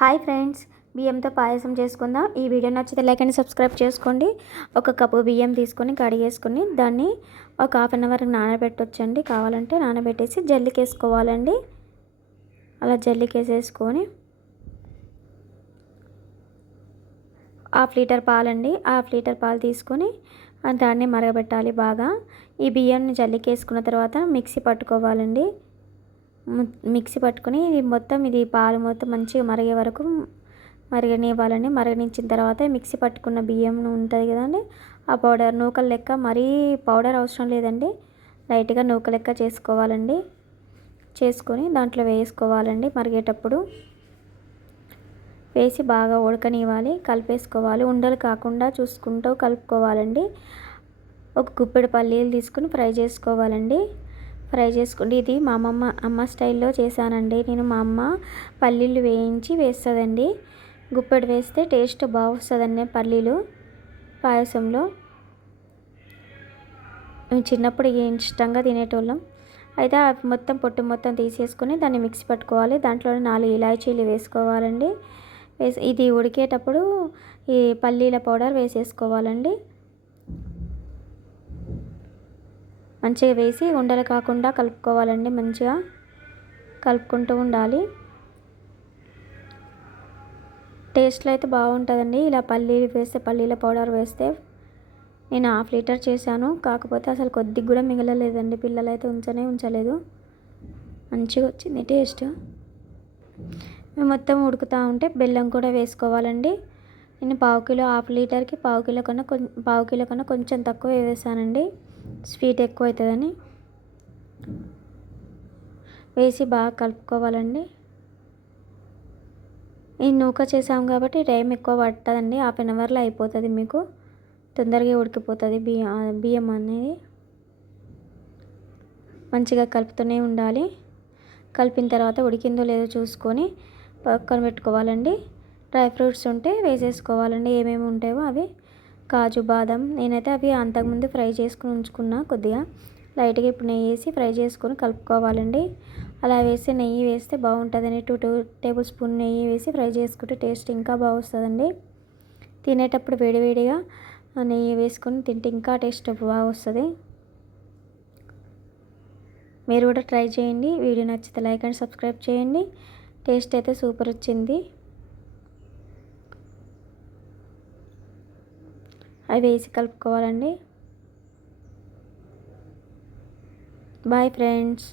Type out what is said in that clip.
Hi friends, బియ్యంతో పాయసం చేసుకుందాం. ఈ వీడియో నచ్చితే లైక్ అండ్ సబ్స్క్రైబ్ చేసుకోండి. ఒక కప్పు బియ్యం తీసుకొని కడిగేసుకొని దాన్ని ఒక హాఫ్ అన్ అవర్ నానబెట్టొచ్చండి. కావాలంటే నానబెట్టేసి జల్లికేసుకోవాలండి. అలా జల్లికేసేసుకొని హాఫ్ లీటర్ పాలండి, హాఫ్ లీటర్ పాలు తీసుకొని దాన్ని మరగబెట్టాలి బాగా. ఈ బియ్యాన్ని జల్లికేసుకున్న తర్వాత మిక్సీ పట్టుకోవాలండి. మిక్సీ పట్టుకొని ఇది పాలు మొత్తం మంచిగా మరిగే వరకు మరగనివ్వాలండి. మరగనించిన తర్వాత మిక్సీ పట్టుకున్న బియ్యం ఉంటుంది కదండి, ఆ పౌడర్ నూకల లెక్క, మరీ పౌడర్ అవసరం లేదండి, లైట్గా నూక లెక్క చేసుకోవాలండి. చేసుకొని దాంట్లో వేసుకోవాలండి. మరిగేటప్పుడు వేసి బాగా ఉడకనివ్వాలి, కలిపేసుకోవాలి. ఉండలు కాకుండా చూసుకుంటూ కలుపుకోవాలండి. ఒక గుప్పెడు పల్లీలు తీసుకుని ఫ్రై చేసుకోవాలండి. ఫ్రై చేసుకోండి. ఇది మా అమ్మ స్టైల్లో చేశానండి నేను. మా అమ్మ పల్లీలు వేయించి వేస్తుందండి. గుప్పెడు వేస్తే టేస్ట్ బాగా వస్తుందండి పల్లీలు పాయసంలో. మేము చిన్నప్పుడు ఇష్టంగా తినేటోళ్ళం. అయితే మొత్తం పొట్టు మొత్తం తీసేసుకొని దాన్ని మిక్సీ పట్టుకోవాలి. దాంట్లో 4 ఇలాచీలు వేసుకోవాలండి. ఇది ఉడికేటప్పుడు ఈ పల్లీల పౌడర్ వేసేసుకోవాలండి. మంచిగా వేసి ఉండలు కాకుండా కలుపుకోవాలండి. మంచిగా కలుపుకుంటూ ఉండాలి. టేస్ట్లో అయితే బాగుంటుందండి ఇలా పల్లీలు వేస్తే, పల్లీల పౌడర్ వేస్తే. నేను హాఫ్ లీటర్ చేశాను, కాకపోతే అసలు కొద్దిగా కూడా మిగలలేదండి. పిల్లలు అయితే ఉంచలేదు. మంచిగా వచ్చింది టేస్ట్. మేము మొత్తం ఉడుకుతూ ఉంటే బెల్లం కూడా వేసుకోవాలండి. నేను హాఫ్ లీటర్కి పావు కిలో కన్నా కొంచెం తక్కువ వేసానండి, స్వీట్ ఎక్కువ అవుతుందని. వేసి బాగా కలుపుకోవాలండి. ఈ నూక చేసాం కాబట్టి టైం ఎక్కువ పడుతుందండి. హాఫ్ అన్ అవర్లో అయిపోతుంది, మీకు తొందరగా ఉడికిపోతుంది బియ్యం అనేది. మంచిగా కలుపుతూనే ఉండాలి. కలిపిన తర్వాత ఉడికిందో లేదో చూసుకొని పక్కన పెట్టుకోవాలండి. డ్రై ఫ్రూట్స్ ఉంటే వేసేసుకోవాలండి. ఏమేమి ఉంటాయో అవి, కాజు, బాదం. నేనైతే అవి అంతకుముందు ఫ్రై చేసుకుని ఉంచుకున్నా. కొద్దిగా లైట్గా ఇప్పుడు నెయ్యి వేసి ఫ్రై చేసుకొని కలుపుకోవాలండి. అలా వేసి నెయ్యి వేస్తే బాగుంటుందండి. 2 టేబుల్ స్పూన్ నెయ్యి వేసి ఫ్రై చేసుకుంటే టేస్ట్ ఇంకా బాగా వస్తుందండి. తినేటప్పుడు వేడివేడిగా నెయ్యి వేసుకొని తింటే ఇంకా టేస్ట్ బాగా వస్తుంది. మీరు కూడా ట్రై చేయండి. వీడియో నచ్చితే లైక్ అండ్ సబ్స్క్రైబ్ చేయండి. టేస్ట్ అయితే సూపర్ వచ్చింది. అవి వేసి కలుపుకోవాలండి. Bye friends.